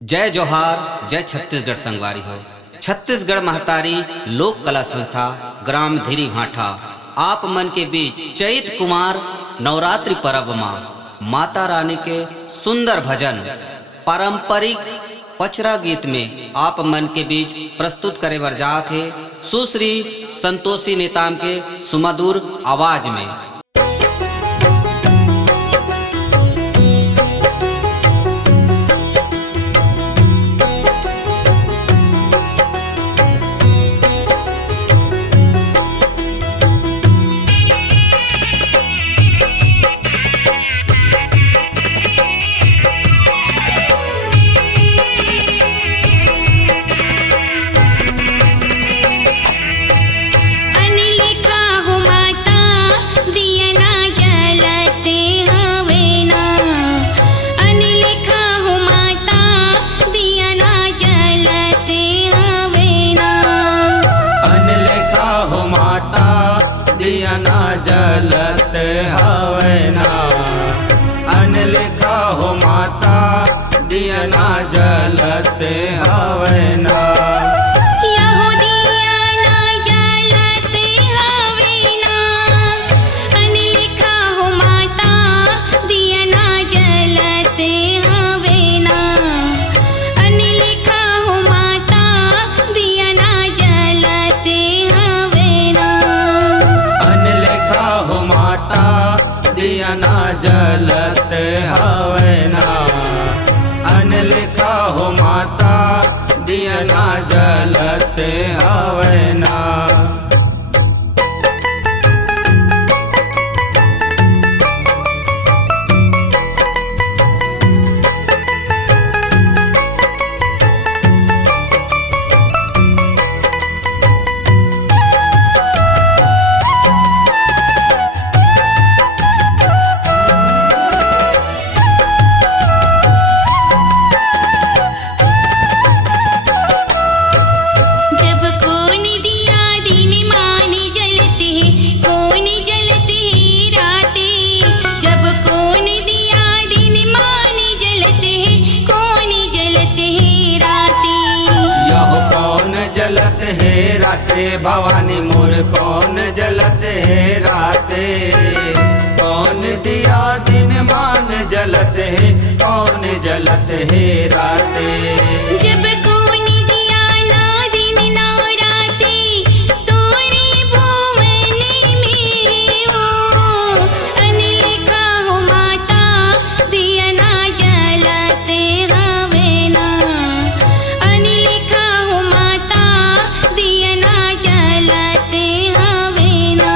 जय जोहार, जय छत्तीसगढ़ संगवारी हो। छत्तीसगढ़ महतारी लोक कला संस्था ग्राम धीरी भाठा आप मन के बीच चैत कुमार नवरात्रि पर्व माँ माता रानी के सुंदर भजन पारंपरिक पचरा गीत में आप मन के बीच प्रस्तुत करे बर जात है सुश्री संतोषी नेताम के सुमधुर आवाज में। दियना जलत हवे ना अनलिखा हो माता दियना जलत हवे ना। यहो दियना जलत हवे ना अनलिखा हो माता दियना जलत हवे ना अनलिखा हो माता दियना जलत हवे ना अनलिखा हो माता दियना जलत हवे ना अनलिखा हो माता दियना जलत हवे ना। जलत है राते भवानी मोर कौन जलत है राते कौन दिया दिन मान जलत है कौन जलत है राते। जब कौन दिया ना दिन ना राते तोरे भुवन मेरे हो अनलिखा हो माता दियना जलत हवे ना अनलिखा हो माता दियना जलत हवे ना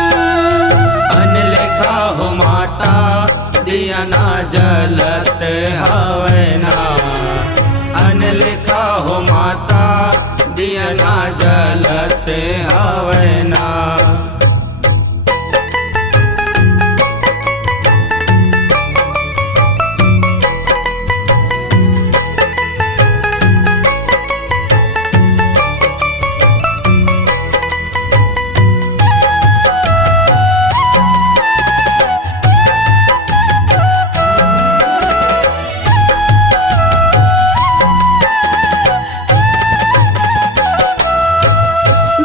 अनलिखा हो माता दियना जलत हवे ना अनलिखा हो माता दियना जलत हवे ना।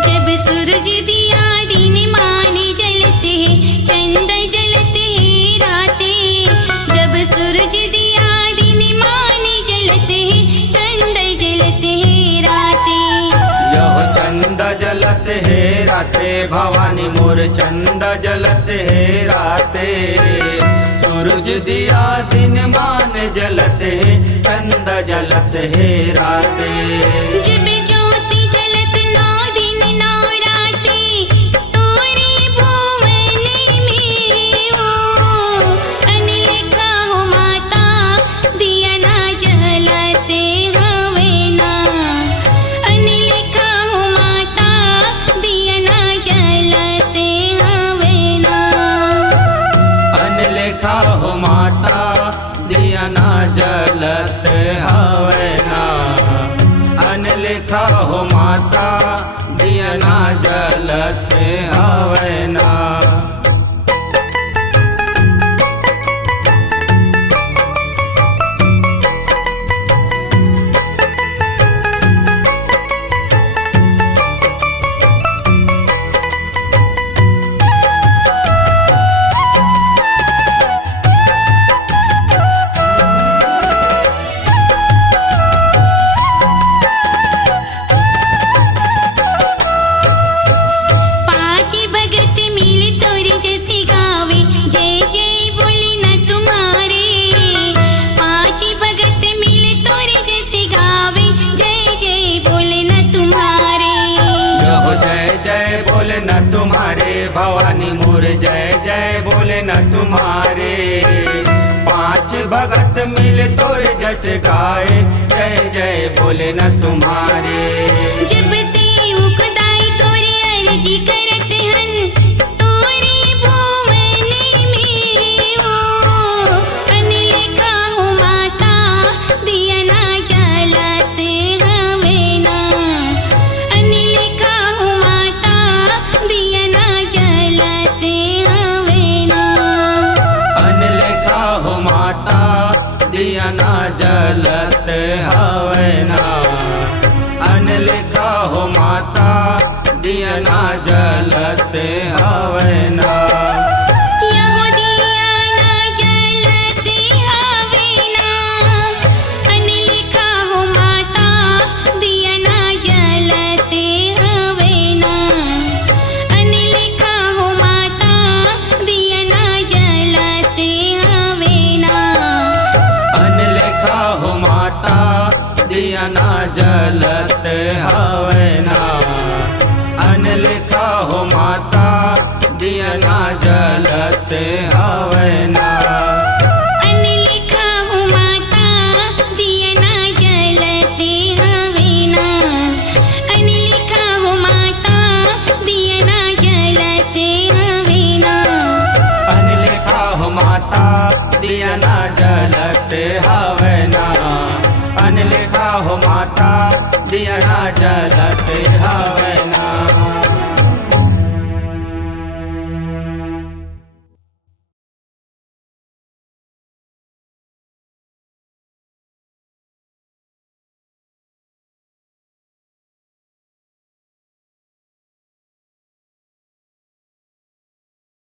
जब सूरज दिया दिन माने जलते हैं चंद जलते हैं राते जब सूरज दिया दिन माने जलते हैं चंद जलते हैं राते। यह चंद जलत है राते भवानी मोर चंद जलत है राते सूरज दिया दिन मान जलत है चंद जलत है राते। जब ज्योति जलत नौ दिन नौ राते तोरे भुवन मेरे हो अनलिखा हो माता दियना जलत हवे ना अनलिखा हो माता दियना जलत हवे ना अनलिखा हो माता दियना जलत हवे ना अनलिखा हो माता दियना जलत हवे ना। जय जय बोले न तुम्हारे। पांच भगत मिल तोरे जस गाए, जय जय बोले न तुम्हारे। जब से उखदाई तोरे अर्जी करत हन, तोरे भुवन मेरे हो। अनलेखा हो माता दिया ना जलत हवे ना। अनलेखा हो माता दिया ना जलत हवे ना। अनलेखा हो माता दिया ना जलत हवे ना। अनलेखा हो माता दिया ना जलत हवे ना। यहो दिया ना जलत हवे ना। अनलेखा हो माता दिया ना जलत हवे ना। अनलेखा हो माता दिया ना जलत हवे ना। अनलेखा हो माता दिया ना जलत हवे ना। अनलेखा हो माता दिया ना जलत हवे ना। अनलेखा हो माता दिया ना जलत हवे ना। अनलेखा हो माता दिया ना जलत हवे ना। अनलेखा हो माता दिया ना जलत हवे ना। अनलेखा हो माता दिया ना जलत हवे ना।